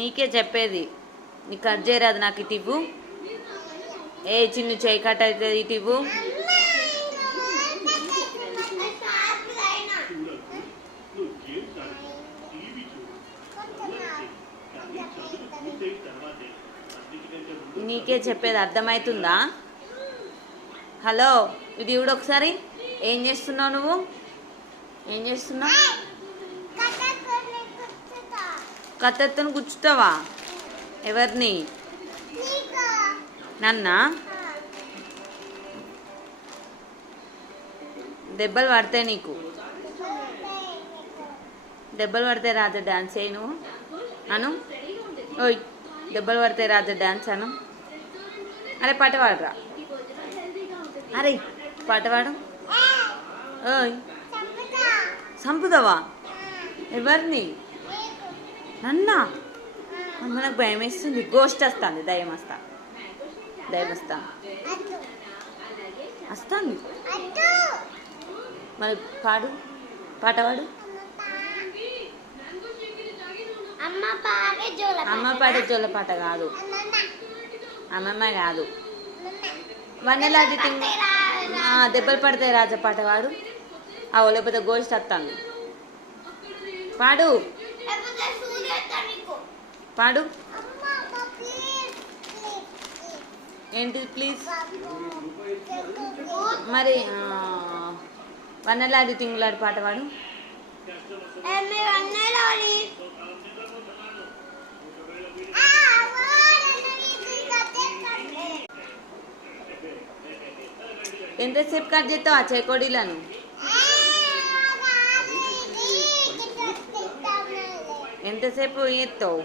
నీకే చెప్పేది. నీకు కట్ చేయరాదు, నాకు ఇటు ఇవ్వు. ఏ చిన్ను చేయి కట్ అవుతుంది, ఇటు ఇవ్వు. నీకే చెప్పేది అర్థమవుతుందా? హలో, ఇది ఇవిడు ఒకసారి. ఏం చేస్తున్నావు నువ్వు? ఏం చేస్తున్నావు? కత్తెత్తును గుచ్చుతావా? ఎవరిని? నన్నా? దెబ్బలు పడతాయి నీకు. దెబ్బలు పడతాయి రాజా, డాన్స్ చేయి నువ్వు అను. ఓయ్, దెబ్బలు పడతాయి రాజా, డాన్స్ అను. అరే పాటవాడరా, అరే పాటవాడు. ఓయ్, చంపుతావా? ఎవరిని? నన్నా? మనకు భయం వేస్తుంది. గోస్ట్ వస్తుంది, దయ్యం వస్తా, దయ్యం వస్తా వస్తుంది. మరి పాడు, పాటవాడు. అమ్మ పాడే జోల పాట కాదు, అమ్మమ్మ కాదు. వన్నెలాది దెబ్బలు పడతాయి రాజా, పాటవాడు. లేకపోతే గోస్ట్ వస్తాను. పాడు, పాడు. ఏంటి ప్లీజ్? మరి వన్నెలాది తింగులాడి పాటవాడు. ఎంతసేపు కట్ చేస్తావు ఆ చేకోడీలను? ఎంతసేపు చేస్తావు?